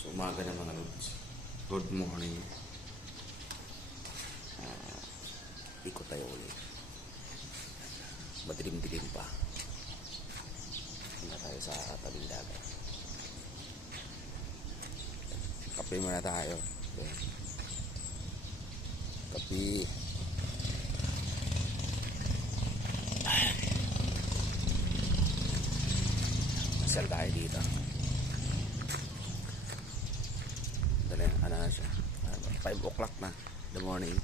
So umaga na mga lods. Good morning. Ikot tayo ulit. Madilim-dilim pa. Punta tayo sa tabing dagat. Kape muna tayo. Okay. Kape. Masal tayo dito. Dali, ano na siya? 5 o'clock na. The morning.